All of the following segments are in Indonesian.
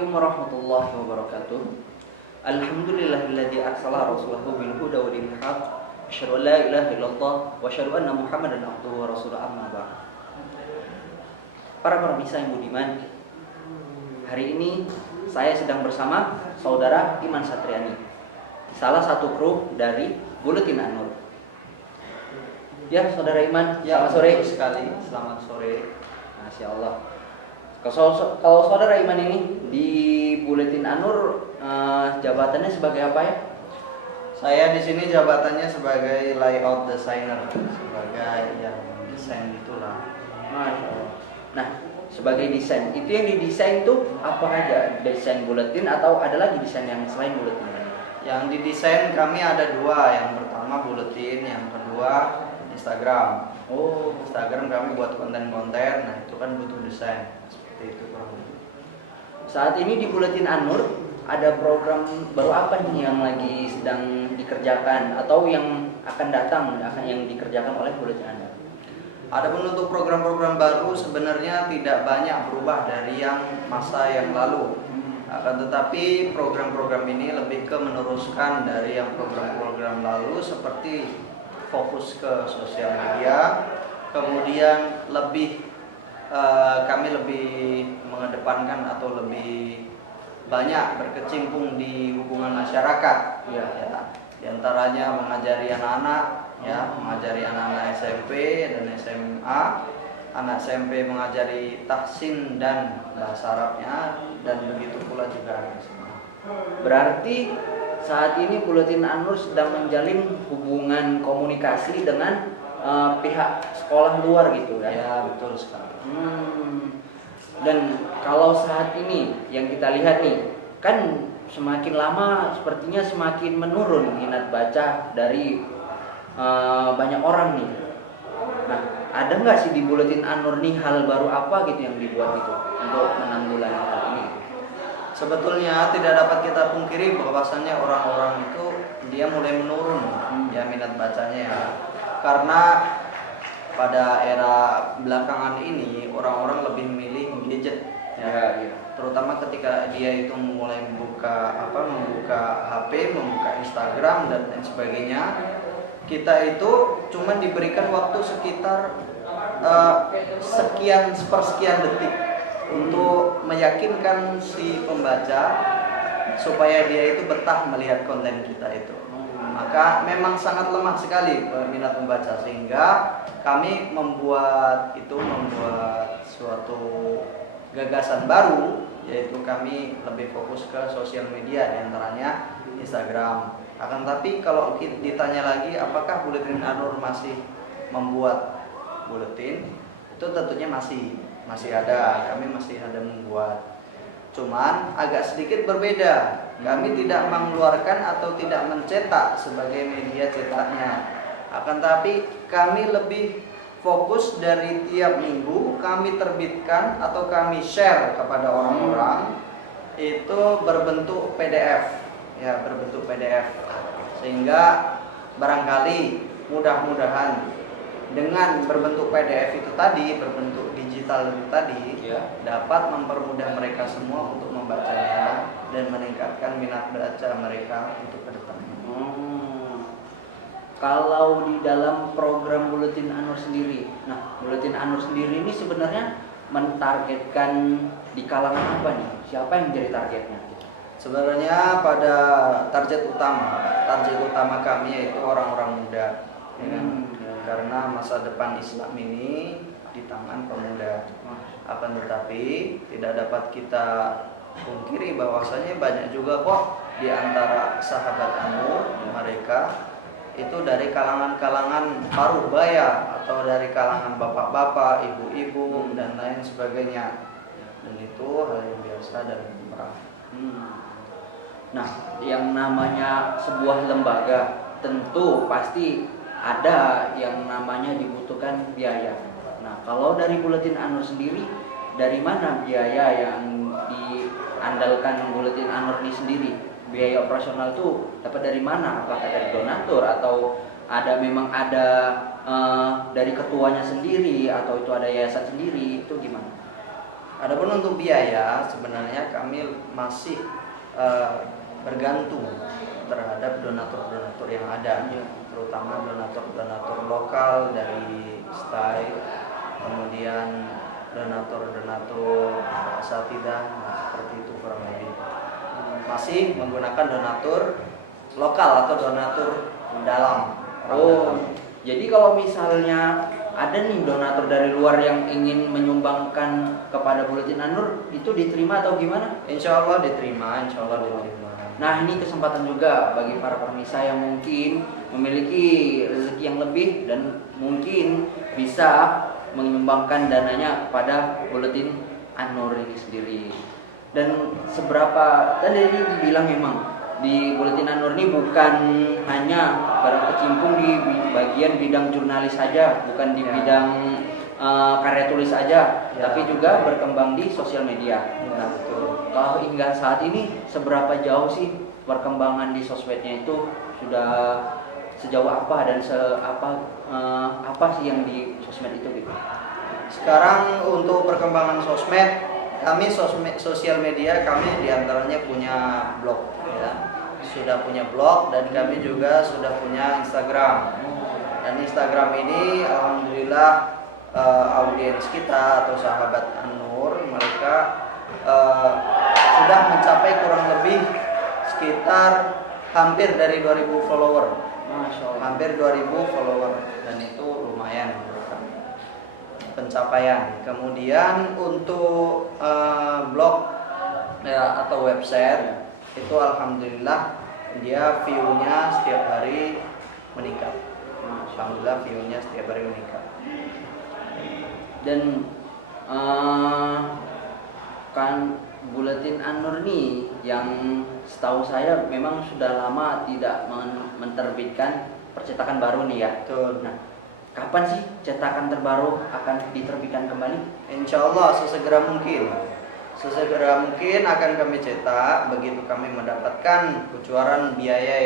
Assalamualaikum warahmatullahi wabarakatuh. Alhamdulillahilladzi arsala rasulahu bil huda wa dinil haq. Asyhadu an la ilaha illallah wa asyhadu anna Muhammadan abduhu wa rasuluhu amma ba'd. Para pemirsa yang budiman, hari ini saya sedang bersama saudara Iman Satriani, salah satu kru dari Buletin An-Nur. Ya, saudara Iman, Ya, selamat sore. sekali. Selamat sore. Masya Allah. Kalau saudara Iman ini di Buletin An-Nur jabatannya sebagai apa ya? Saya di sini jabatannya sebagai layout designer, sebagai yang desain itulah. Masya Allah. Nah, sebagai desain, itu yang didesain tuh apa aja? Desain buletin atau ada lagi desain yang selain buletin? Yang didesain kami ada dua. Yang pertama buletin, yang kedua Instagram. Oh, Instagram kami buat konten-konten. Nah itu kan butuh desain. Seperti itu kurang lebih. saat ini di Buletin An-Nur ada program baru apa nih yang lagi sedang dikerjakan atau yang akan datang yang dikerjakan oleh Buletin An-Nur? Adapun untuk program-program baru sebenarnya tidak banyak berubah dari yang masa yang lalu. Akan tetapi program-program ini lebih ke meneruskan dari yang program-program lalu, seperti fokus ke sosial media, kemudian kami lebih mengedepankan atau lebih banyak berkecimpung di hubungan masyarakat. Iya. Ya, di antaranya mengajari anak-anak, ya, mengajari anak-anak SMP dan SMA. Anak SMP mengajari tahsin dan bahasa Arabnya, dan begitu pula juga anak SMA. Berarti saat ini Buletin An-Nur sedang menjalin hubungan komunikasi dengan pihak sekolah luar gitu ya? Ya, betul sekali. Dan kalau saat ini yang kita lihat nih, kan semakin lama sepertinya semakin menurun minat baca dari banyak orang nih. Nah, ada nggak sih di Buletin An-Nur nih hal baru apa gitu yang dibuat gitu untuk menanggulangi hal ini? Sebetulnya tidak dapat kita pungkiri bahwasannya orang-orang itu dia mulai menurun ya minat bacanya ya. Karena pada era belakangan ini orang-orang lebih memilih gadget ya. Terutama ketika dia itu mulai membuka HP, membuka Instagram dan lain sebagainya. Kita itu cuma diberikan waktu sekitar sepersekian detik untuk meyakinkan si pembaca supaya dia itu betah melihat konten kita itu. Maka memang sangat lemah sekali minat membaca, sehingga kami membuat suatu gagasan baru, yaitu kami lebih fokus ke sosial media, diantaranya Instagram. Akan tapi kalau ditanya lagi apakah Buletin An-Nur masih membuat buletin, itu tentunya masih ada, kami masih ada membuat. Cuman agak sedikit berbeda. Kami tidak mengeluarkan atau tidak mencetak sebagai media cetaknya. Akan tapi kami lebih fokus dari tiap minggu kami terbitkan atau kami share kepada orang-orang itu berbentuk PDF. Ya, berbentuk PDF. Sehingga barangkali mudah-mudahan dengan berbentuk PDF itu tadi, berbentuk digital itu tadi, Ya. dapat mempermudah mereka semua untuk membacanya dan meningkatkan minat baca mereka untuk ke depannya. Kalau di dalam program Buletin An-Nur sendiri, nah Buletin An-Nur sendiri ini sebenarnya mentargetkan di kalangan apa nih? Siapa yang menjadi targetnya? Sebenarnya pada target utama kami yaitu orang-orang muda, ya kan? Karena masa depan Islam ini di tangan pemuda. Akan tetapi tidak dapat kita pungkiri bahwasanya banyak juga kok di antara sahabat An-Nur mereka itu dari kalangan-kalangan parubaya atau dari kalangan bapak-bapak, ibu-ibu dan lain sebagainya. Dan itu hal yang biasa dan lumrah. Nah, yang namanya sebuah lembaga tentu pasti ada yang namanya dibutuhkan biaya. Nah, kalau dari Buletin An-Nur sendiri, dari mana biaya yang diandalkan Buletin An-Nur ini sendiri? Biaya operasional itu dapat dari mana? Apakah dari donatur atau memang ada dari ketuanya sendiri atau itu ada yayasan sendiri? Itu gimana? Adapun untuk biaya, sebenarnya kami masih bergantung terhadap donatur-donatur yang ada, terutama donatur-donatur lokal dari STAI, kemudian donatur-donatur asatidah, seperti itu kurang lebih. Masih menggunakan donatur lokal atau donatur dalam. Jadi kalau misalnya ada nih donatur dari luar yang ingin menyumbangkan kepada Buletin An-Nur, itu diterima atau gimana? Insya Allah diterima, insya Allah diterima. Nah, ini kesempatan juga bagi para pemirsa yang mungkin memiliki rezeki yang lebih dan mungkin bisa menyumbangkan dananya kepada Buletin An-Nur ini sendiri. Dan seberapa tadi dibilang memang di Buletin An-Nur ini bukan hanya berkecimpung di bagian bidang jurnalis saja, bukan di bidang karya tulis saja, tapi juga berkembang di sosial media. Nah, betul. Kalau hingga saat ini seberapa jauh sih perkembangan di sosmednya itu, sudah sejauh apa dan apa sih yang di sosmed itu gitu? Sekarang untuk perkembangan sosmed, kami sosial media kami diantaranya punya blog, ya. Sudah punya blog dan kami juga sudah punya Instagram. Dan Instagram ini alhamdulillah audiens kita atau sahabat An-Nur mereka sudah mencapai kurang lebih sekitar hampir dari 2000 follower. Masya Allah. Hampir 2000 follower dan itu lumayan pencapaian. Kemudian untuk blog ya, atau website itu alhamdulillah dia view-nya setiap hari meningkat. Alhamdulillah view-nya setiap hari meningkat. Dan kan Buletin An-Nur nih yang setahu saya memang sudah lama tidak menerbitkan percetakan baru nih ya. Betul. Nah, kapan sih cetakan terbaru akan diterbitkan kembali? Insya Allah sesegera mungkin. Sesegera mungkin akan kami cetak begitu kami mendapatkan kucuran biaya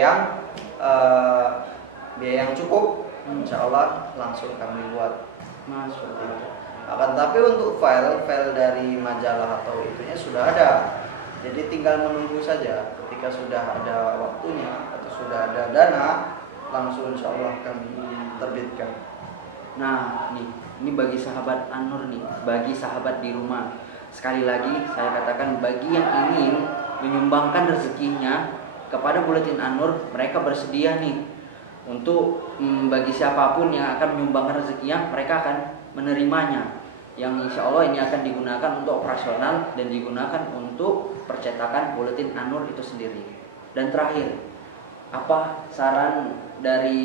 yang cukup. Insya Allah langsung kami buat. Seperti itu. Akan tapi untuk file dari majalah atau itunya sudah ada. Jadi tinggal menunggu saja. Ketika sudah ada waktunya atau sudah ada dana, langsung insya Allah kami terbitkan. Nah, ini bagi sahabat An-Nur nih, bagi sahabat di rumah. Sekali lagi saya katakan, bagi yang ingin menyumbangkan rezekinya kepada Buletin An-Nur, mereka bersedia nih untuk bagi siapapun yang akan menyumbangkan rezekinya, mereka akan menerimanya. Yang insya Allah ini akan digunakan untuk operasional dan digunakan untuk percetakan Buletin An-Nur itu sendiri. Dan terakhir, apa saran dari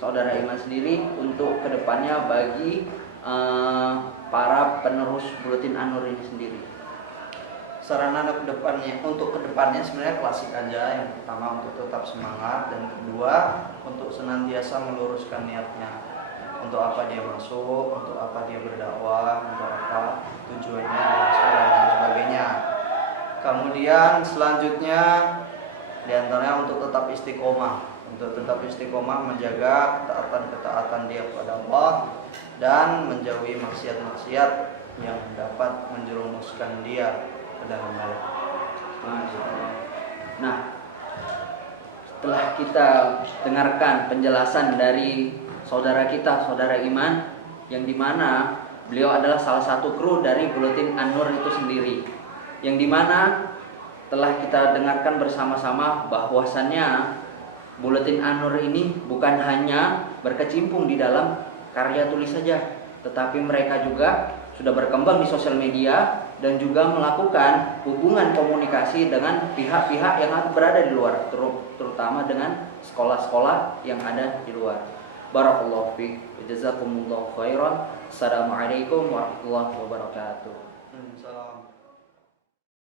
saudara Iman sendiri untuk kedepannya bagi para penerus Buletin An-Nur ini sendiri? Sarana untuk kedepannya sebenarnya klasik aja. Yang pertama untuk tetap semangat, dan kedua untuk senantiasa meluruskan niatnya. Untuk apa dia masuk, untuk apa dia berdakwah, untuk apa tujuannya dia masuk dan lain sebagainya. Kemudian selanjutnya diantaranya untuk tetap istiqomah. Untuk tetap istiqomah menjaga ketaatan dia kepada Allah dan menjauhi maksiat-maksiat yang dapat menjerumuskan dia ke dalam balik. Nah, setelah kita dengarkan penjelasan dari saudara kita, saudara Iman, yang dimana beliau adalah salah satu kru dari Buletin An-Nur itu sendiri, yang dimana telah kita dengarkan bersama-sama bahwasannya Buletin An-Nur ini bukan hanya berkecimpung di dalam karya tulis saja, tetapi mereka juga sudah berkembang di sosial media dan juga melakukan hubungan komunikasi dengan pihak-pihak yang berada di luar, terutama dengan sekolah-sekolah yang ada di luar. Barakallahu fiik wa jazakumullahu khairan. Assalamualaikum warahmatullahi wabarakatuh. Salam.